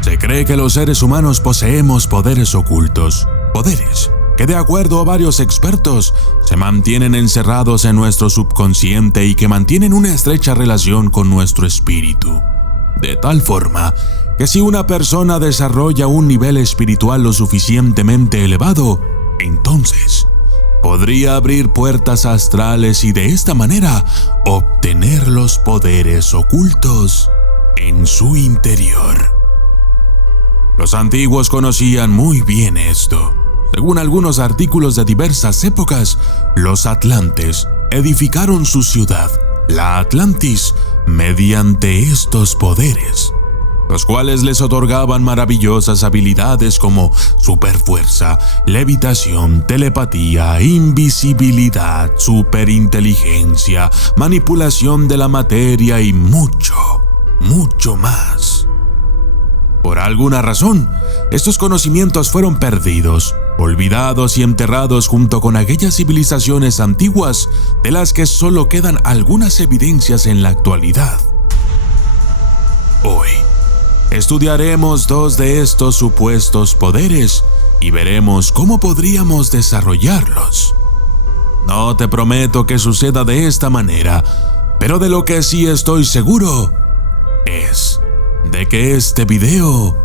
Se cree que los seres humanos poseemos poderes ocultos, poderes que de acuerdo a varios expertos se mantienen encerrados en nuestro subconsciente y que mantienen una estrecha relación con nuestro espíritu. De tal forma que si una persona desarrolla un nivel espiritual lo suficientemente elevado, entonces podría abrir puertas astrales y de esta manera obtener los poderes ocultos en su interior. Los antiguos conocían muy bien esto. Según algunos artículos de diversas épocas, los atlantes edificaron su ciudad, la Atlantis, mediante estos poderes, los cuales les otorgaban maravillosas habilidades como superfuerza, levitación, telepatía, invisibilidad, superinteligencia, manipulación de la materia y mucho, mucho más. Por alguna razón, estos conocimientos fueron perdidos, olvidados y enterrados junto con aquellas civilizaciones antiguas de las que solo quedan algunas evidencias en la actualidad. Hoy estudiaremos dos de estos supuestos poderes y veremos cómo podríamos desarrollarlos. No te prometo que suceda de esta manera, pero de lo que sí estoy seguro es de que este video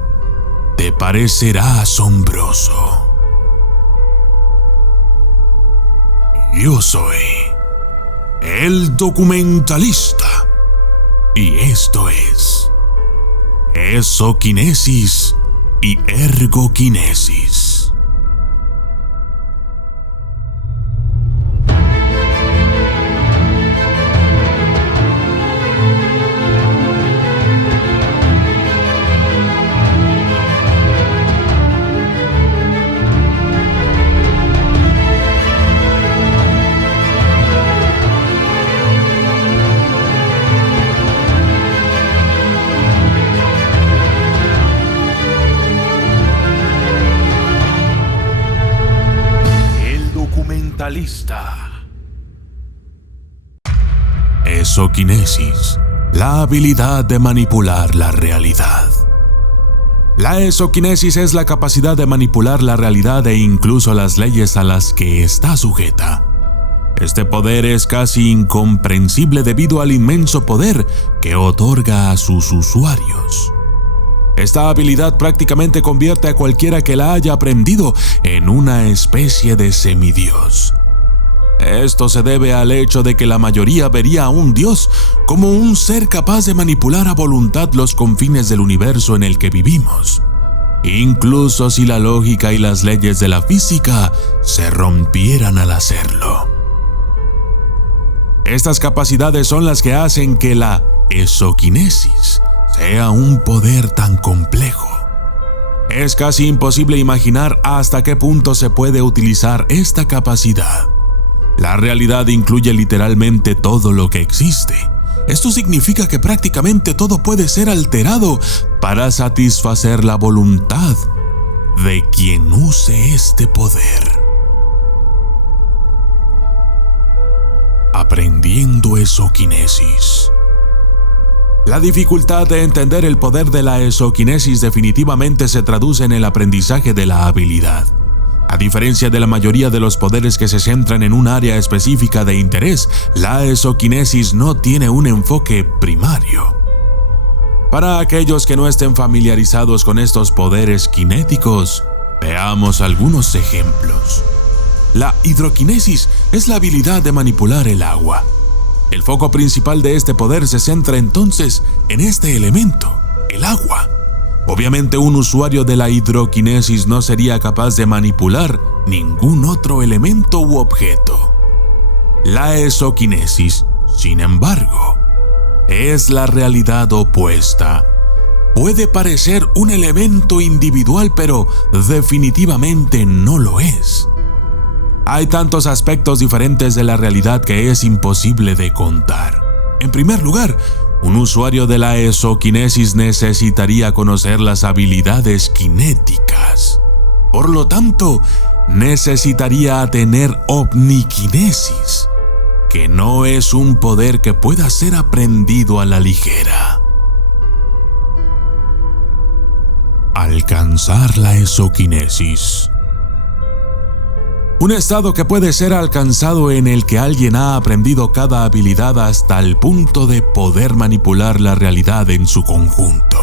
te parecerá asombroso. Yo soy el documentalista y esto es Esoquinesis y Ergoquinesis. Esoquinesis, la habilidad de manipular la realidad. La esoquinesis es la capacidad de manipular la realidad e incluso las leyes a las que está sujeta. Este poder es casi incomprensible debido al inmenso poder que otorga a sus usuarios. Esta habilidad prácticamente convierte a cualquiera que la haya aprendido en una especie de semidios. Esto se debe al hecho de que la mayoría vería a un dios como un ser capaz de manipular a voluntad los confines del universo en el que vivimos, incluso si la lógica y las leyes de la física se rompieran al hacerlo. Estas capacidades son las que hacen que la esoquinesis sea un poder tan complejo. Es casi imposible imaginar hasta qué punto se puede utilizar esta capacidad. La realidad incluye literalmente todo lo que existe. Esto significa que prácticamente todo puede ser alterado para satisfacer la voluntad de quien use este poder. Aprendiendo esoquinesis. La dificultad de entender el poder de la esoquinesis definitivamente se traduce en el aprendizaje de la habilidad. A diferencia de la mayoría de los poderes que se centran en un área específica de interés, la esoquinesis no tiene un enfoque primario. Para aquellos que no estén familiarizados con estos poderes cinéticos, veamos algunos ejemplos. La hidroquinesis es la habilidad de manipular el agua. El foco principal de este poder se centra entonces en este elemento, el agua. Obviamente un usuario de la hidroquinesis no sería capaz de manipular ningún otro elemento u objeto. La esoquinesis, sin embargo, es la realidad opuesta. Puede parecer un elemento individual, pero definitivamente no lo es. Hay tantos aspectos diferentes de la realidad que es imposible de contar. En primer lugar, un usuario de la esoquinesis necesitaría conocer las habilidades cinéticas. Por lo tanto, necesitaría tener omniquinesis, que no es un poder que pueda ser aprendido a la ligera. Alcanzar la esoquinesis. Un estado que puede ser alcanzado en el que alguien ha aprendido cada habilidad hasta el punto de poder manipular la realidad en su conjunto.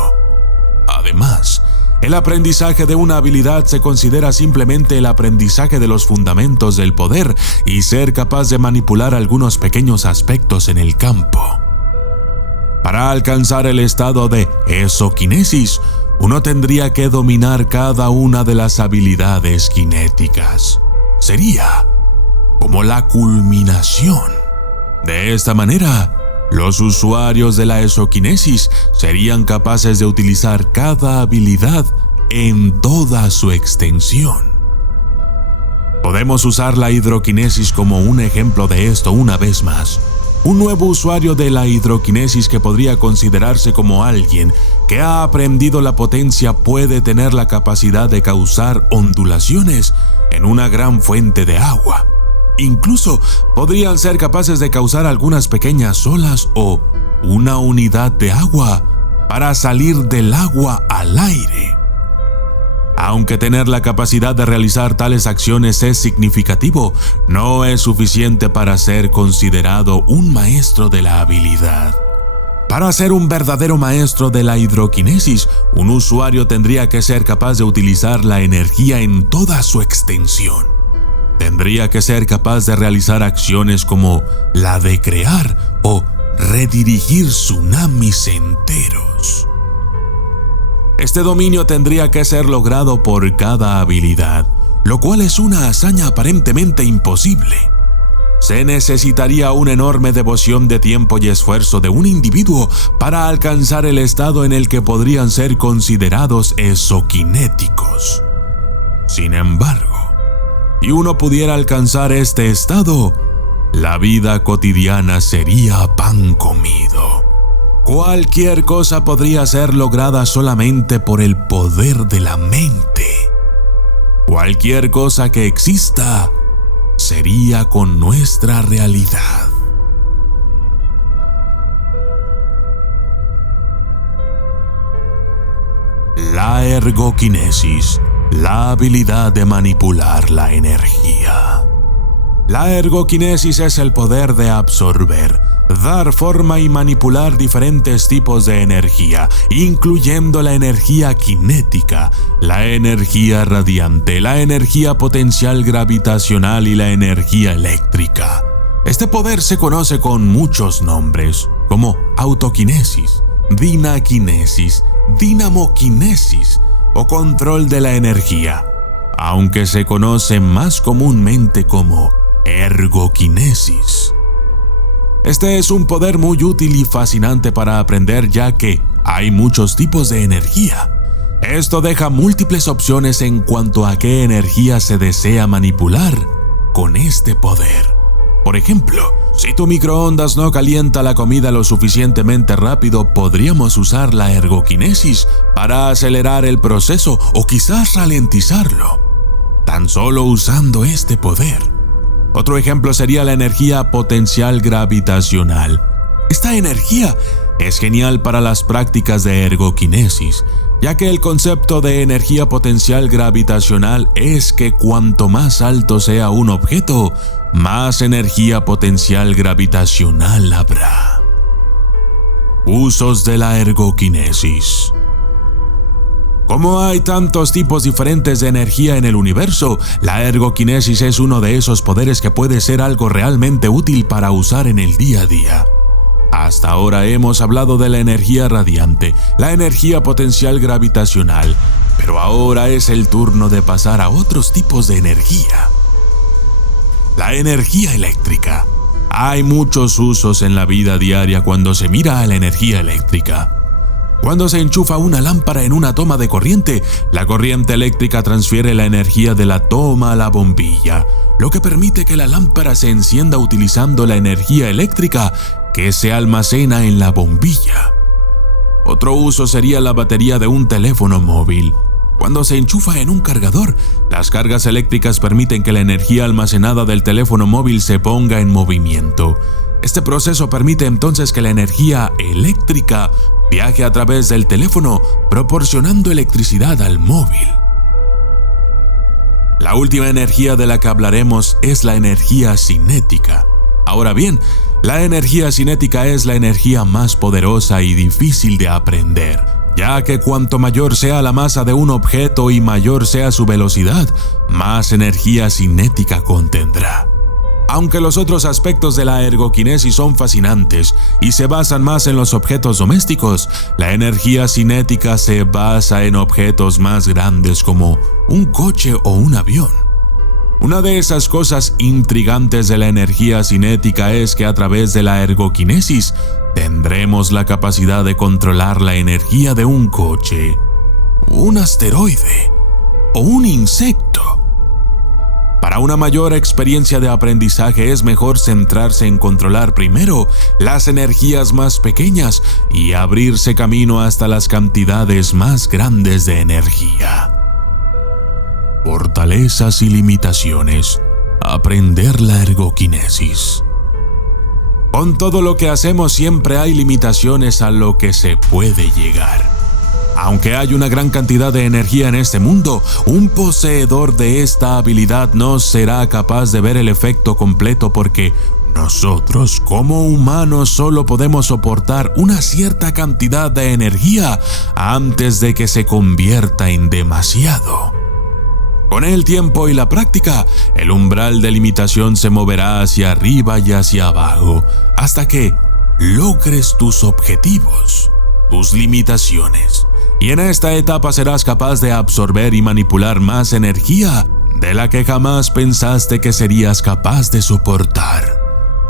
Además, el aprendizaje de una habilidad se considera simplemente el aprendizaje de los fundamentos del poder y ser capaz de manipular algunos pequeños aspectos en el campo. Para alcanzar el estado de esoquinesis, uno tendría que dominar cada una de las habilidades cinéticas. Sería como la culminación. De esta manera, los usuarios de la esoquinesis serían capaces de utilizar cada habilidad en toda su extensión. Podemos usar la hidroquinesis como un ejemplo de esto una vez más. Un nuevo usuario de la hidroquinesis que podría considerarse como alguien que ha aprendido la potencia puede tener la capacidad de causar ondulaciones en una gran fuente de agua. Incluso podrían ser capaces de causar algunas pequeñas olas o una unidad de agua para salir del agua al aire. Aunque tener la capacidad de realizar tales acciones es significativo, no es suficiente para ser considerado un maestro de la habilidad. Para ser un verdadero maestro de la hidroquinesis, un usuario tendría que ser capaz de utilizar la energía en toda su extensión. Tendría que ser capaz de realizar acciones como la de crear o redirigir tsunamis enteros. Este dominio tendría que ser logrado por cada habilidad, lo cual es una hazaña aparentemente imposible. Se necesitaría una enorme devoción de tiempo y esfuerzo de un individuo para alcanzar el estado en el que podrían ser considerados esoquinéticos. Sin embargo, si uno pudiera alcanzar este estado, la vida cotidiana sería pan comido. Cualquier cosa podría ser lograda solamente por el poder de la mente. Cualquier cosa que exista sería con nuestra realidad. La ergoquinesis, la habilidad de manipular la energía. La ergoquinesis es el poder de absorber, dar forma y manipular diferentes tipos de energía, incluyendo la energía cinética, la energía radiante, la energía potencial gravitacional y la energía eléctrica. Este poder se conoce con muchos nombres, como autoquinesis, dinaquinesis, dinamoquinesis o control de la energía, aunque se conoce más comúnmente como ergoquinesis. Este es un poder muy útil y fascinante para aprender, ya que hay muchos tipos de energía. Esto deja múltiples opciones en cuanto a qué energía se desea manipular con este poder. Por ejemplo, si tu microondas no calienta la comida lo suficientemente rápido, podríamos usar la ergoquinesis para acelerar el proceso o quizás ralentizarlo, tan solo usando este poder. Otro ejemplo sería la energía potencial gravitacional. Esta energía es genial para las prácticas de ergoquinesis, ya que el concepto de energía potencial gravitacional es que cuanto más alto sea un objeto, más energía potencial gravitacional habrá. Usos de la ergoquinesis. Como hay tantos tipos diferentes de energía en el universo, la ergoquinesis es uno de esos poderes que puede ser algo realmente útil para usar en el día a día. Hasta ahora hemos hablado de la energía radiante, la energía potencial gravitacional, pero ahora es el turno de pasar a otros tipos de energía. La energía eléctrica. Hay muchos usos en la vida diaria cuando se mira a la energía eléctrica. Cuando se enchufa una lámpara en una toma de corriente, la corriente eléctrica transfiere la energía de la toma a la bombilla, lo que permite que la lámpara se encienda utilizando la energía eléctrica que se almacena en la bombilla. Otro uso sería la batería de un teléfono móvil. Cuando se enchufa en un cargador, las cargas eléctricas permiten que la energía almacenada del teléfono móvil se ponga en movimiento. Este proceso permite entonces que la energía eléctrica viaje a través del teléfono, proporcionando electricidad al móvil. La última energía de la que hablaremos es la energía cinética. Ahora bien, la energía cinética es la energía más poderosa y difícil de aprender, ya que cuanto mayor sea la masa de un objeto y mayor sea su velocidad, más energía cinética contendrá. Aunque los otros aspectos de la ergoquinesis son fascinantes y se basan más en los objetos domésticos, la energía cinética se basa en objetos más grandes como un coche o un avión. Una de esas cosas intrigantes de la energía cinética es que a través de la ergoquinesis tendremos la capacidad de controlar la energía de un coche, un asteroide o un insecto. Para una mayor experiencia de aprendizaje es mejor centrarse en controlar primero las energías más pequeñas y abrirse camino hasta las cantidades más grandes de energía. Fortalezas y limitaciones. Aprender la ergoquinesis. Con todo lo que hacemos siempre hay limitaciones a lo que se puede llegar. Aunque hay una gran cantidad de energía en este mundo, un poseedor de esta habilidad no será capaz de ver el efecto completo porque nosotros como humanos solo podemos soportar una cierta cantidad de energía antes de que se convierta en demasiado. Con el tiempo y la práctica, el umbral de limitación se moverá hacia arriba y hacia abajo hasta que logres tus objetivos, tus limitaciones. Y en esta etapa serás capaz de absorber y manipular más energía de la que jamás pensaste que serías capaz de soportar.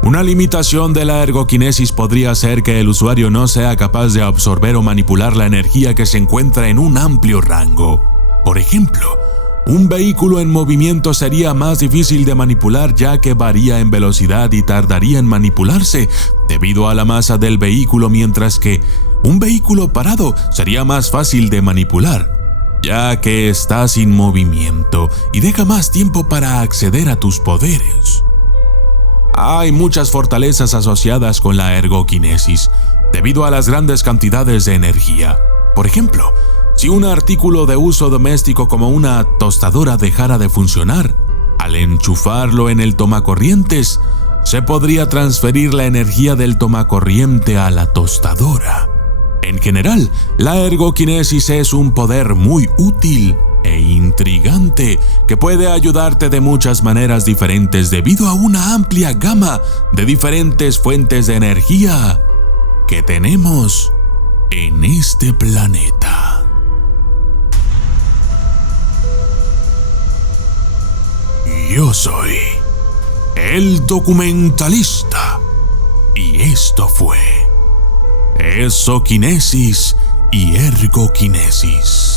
Una limitación de la ergoquinesis podría ser que el usuario no sea capaz de absorber o manipular la energía que se encuentra en un amplio rango. Por ejemplo, un vehículo en movimiento sería más difícil de manipular ya que varía en velocidad y tardaría en manipularse debido a la masa del vehículo, mientras que un vehículo parado sería más fácil de manipular, ya que está sin movimiento y deja más tiempo para acceder a tus poderes. Hay muchas fortalezas asociadas con la ergoquinesis, debido a las grandes cantidades de energía. Por ejemplo, si un artículo de uso doméstico como una tostadora dejara de funcionar, al enchufarlo en el tomacorrientes, se podría transferir la energía del tomacorriente a la tostadora. En general, la ergoquinesis es un poder muy útil e intrigante que puede ayudarte de muchas maneras diferentes debido a una amplia gama de diferentes fuentes de energía que tenemos en este planeta. Yo soy el documentalista y esto fue Esoquinesis y ergoquinesis.